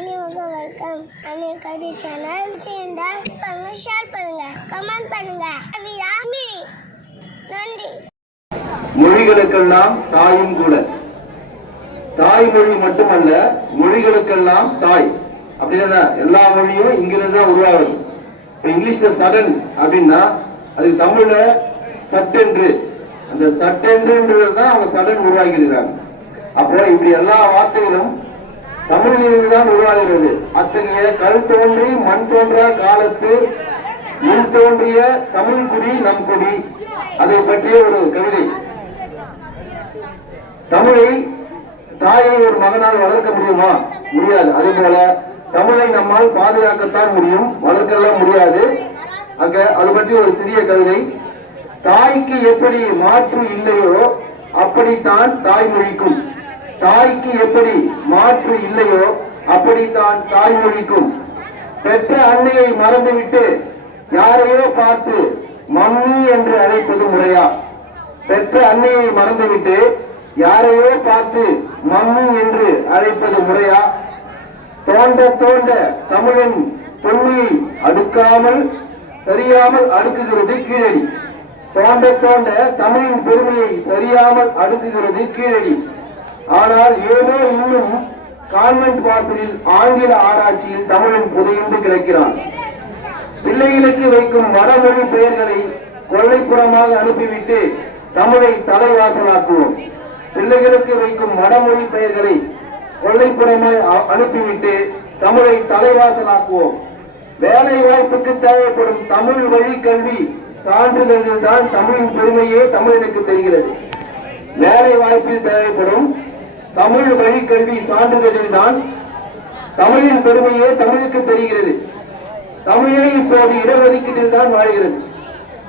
அனைவருக்கும் welcome. அனைவருக்காக channel share பண்ணுங்க, comment பண்ணுங்க. நன்றி. மொழிகளுக்கெல்லாம் தாயும் கூட. தாய்மொழி மட்டுமல்ல, மொழிகளுக்கெல்லாம் தாய். அப்படின்னா எல்லா மொழியும் இங்கிருந்து தான் உருவாகுது. இப்ப இங்கிலீஷ்ல சடன் அப்படின்னா அது தமிழ்ல சட்டென்று, அந்த சட்டென்றுன்றதுதான் அவங்க சடன் உருவாக்கியிருக்காங்க. அப்போ இப்படி எல்லா வார்த்தைகளும் தமிழிலிருந்து தான் உருவாகிறது. அத்தகைய கல் தோன்றி மண் தோன்றா காலத்து முன் தோன்றிய தமிழ் குடி நம் குடி, அதை பற்றிய ஒரு கவிதை. தமிழை தாயை ஒரு மகனால் வளர்க்க முடியுமா? முடியாது. அதே போல தமிழை நம்மால் பாதுகாக்கத்தான் முடியும், வளர்க்கலாம் முடியாது. அங்க அது பற்றி ஒரு சிறிய கவிதை. தாய்க்கு எப்படி மாற்று இல்லையோ அப்படித்தான் தாய்மொழிக்கும். தாய்க்கு எப்படி மாற்று இல்லையோ அப்படித்தான் தாய்மொழிக்கும். பெற்ற அன்னையை மறந்துவிட்டு யாரையோ பார்த்து மம்மி என்று அழைப்பது முறையா? பெற்ற அன்னையை மறந்துவிட்டு யாரையோ பார்த்து மம்மி என்று அழைப்பது முறையா? தோண்ட தோண்ட தமிழின் தொன்மையை அடுக்காமல் சரியாமல் அடுக்குகிறது கீழடி. தோண்ட தோண்ட தமிழின் பெருமையை சரியாமல் அடுக்குகிறது கீழடி. ஆனால் ஏதோ இன்னும் கான்வென்ட் வாசலில் ஆங்கில ஆராய்ச்சியில் தமிழன் புதையுண்டு கிடக்கிறான். பிள்ளைகளுக்கு வைக்கும் வடமொழி பெயர்களை கொள்ளைப்புறமாக அனுப்பிவிட்டு தமிழை தலைவாசலாக்குவோம். பிள்ளைகளுக்கு வைக்கும் வடமொழி பெயர்களை கொள்ளைப்புறமாய் அனுப்பிவிட்டு தமிழை தலைவாசலாக்குவோம். வேலை வாய்ப்புக்கு தேவைப்படும் தமிழ் வழி கல்வி சான்றிதழ்கள் தான் தமிழின் பெருமையே தமிழனுக்கு தெரிகிறது. வேலை வாய்ப்பில் தேவைப்படும் தமிழ் வழி கல்வி சான்றிதழில் தான் தமிழின் பெருமையே தமிழுக்கு தெரிகிறது. தமிழை இப்போது இடஒதுக்கீட்டில் தான் வாழ்கிறது.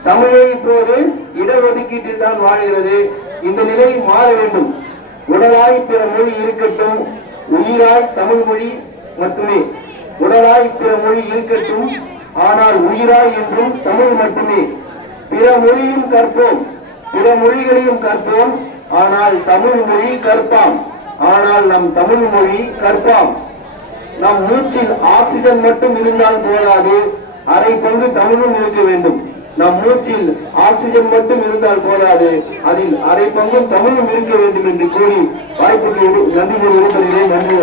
தமிழை இப்போது இடஒதுக்கீட்டில் தான் வாழ்கிறது. இந்த நிலை மாற வேண்டும். உடலாய் பிற மொழி இருக்கட்டும், உயிராய் தமிழ் மொழி மட்டுமே. உடலாய் பிற மொழி இருக்கட்டும், ஆனால் உயிராய் என்றும் தமிழ் மட்டுமே. பிற மொழியும் கற்போம், பிற மொழிகளையும் கற்போம், ஆனால் தமிழ் மொழி கற்பாம். ஆனால் நம் தமிழ் மொழி கற்பாம். நம் மூச்சில் ஆக்சிஜன் மட்டும் இருந்தால் போதாது, அரை பங்கு தமிழும் இருக்க வேண்டும். நம் மூச்சில் ஆக்சிஜன் மட்டும் இருந்தால் போதாது, அதில் அரை பங்கும் தமிழும் இருக்க வேண்டும் என்று கூறி வாய்ப்புக்கு நன்றி கூறி நன்றி.